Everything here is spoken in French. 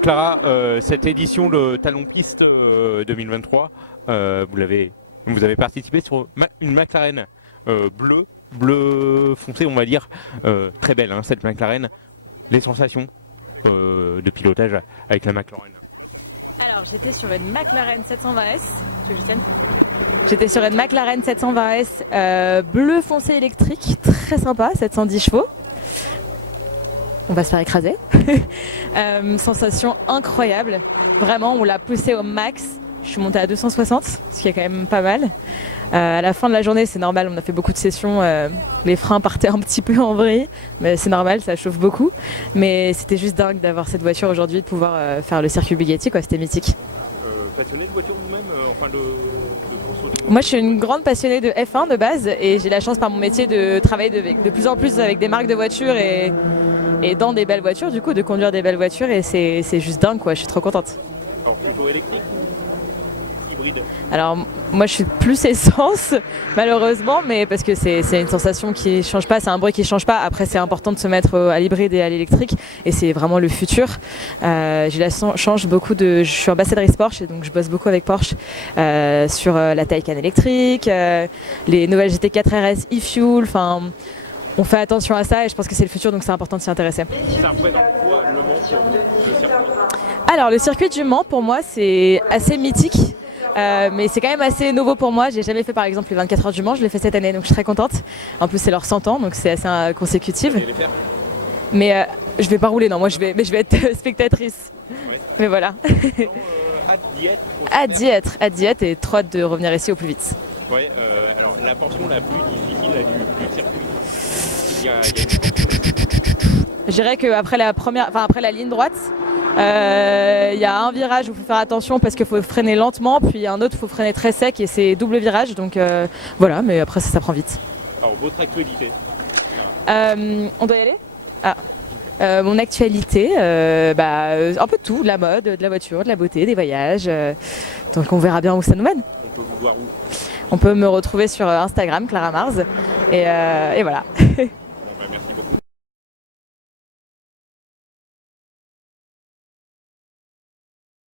Clara, cette édition de Talon Piste 2023, vous avez participé sur une McLaren bleu foncé, on va dire, très belle hein, cette McLaren. Les sensations de pilotage avec la McLaren. Alors j'étais sur une McLaren 720S, tu veux que je tienne ? J'étais sur une McLaren 720S bleu foncé électrique, très sympa, 710 chevaux. On va se faire écraser. Sensation incroyable. Vraiment, on l'a poussé au max. Je suis montée à 260, ce qui est quand même pas mal. À la fin de la journée, c'est normal, on a fait beaucoup de sessions. Les freins partaient un petit peu en vrille, mais c'est normal, ça chauffe beaucoup. Mais c'était juste dingue d'avoir cette voiture aujourd'hui, de pouvoir faire le circuit Bugatti, quoi. C'était mythique. Passionné de voiture vous-même, Moi, je suis une grande passionnée de F1 de base, et j'ai la chance par mon métier de travailler de plus en plus avec des marques de voitures et dans des belles voitures, du coup, de conduire des belles voitures, et c'est juste dingue, quoi. Je suis trop contente. Alors, plutôt électrique ou hybride? Alors, moi, je suis plus essence, malheureusement, mais parce que c'est une sensation qui change pas, c'est un bruit qui change pas. Après, c'est important de se mettre à l'hybride et à l'électrique, et c'est vraiment le futur. J'ai la chance je suis ambassadrice Porsche, et donc je bosse beaucoup avec Porsche sur la Taycan électrique, les nouvelles GT4 RS e-fuel, enfin. On fait attention à ça et je pense que c'est le futur, donc c'est important de s'y intéresser. Ça représente quoi Le Mans pour vous, le circuit? Alors le circuit du Mans pour moi c'est assez mythique, mais c'est quand même assez nouveau pour moi. J'ai jamais fait par exemple les 24 heures du Mans, je l'ai fait cette année donc je suis très contente. En plus c'est leur 100 ans donc c'est assez consécutif. Mais je vais pas rouler, non, moi je vais être spectatrice. Ouais. Mais voilà. Hâte d'y être et trop hâte de revenir ici au plus vite. Ouais, alors la portion la plus difficile du circuit. Je dirais qu'après après la ligne droite, il y a un virage où il faut faire attention parce qu'il faut freiner lentement, puis un autre il faut freiner très sec et c'est double virage, donc voilà, mais après ça prend vite. Alors votre actualité? On doit y aller ? Mon actualité, un peu de tout, de la mode, de la voiture, de la beauté, des voyages, donc on verra bien où ça nous mène. On peut vous voir où? On peut me retrouver sur Instagram, Clara Mars, et voilà.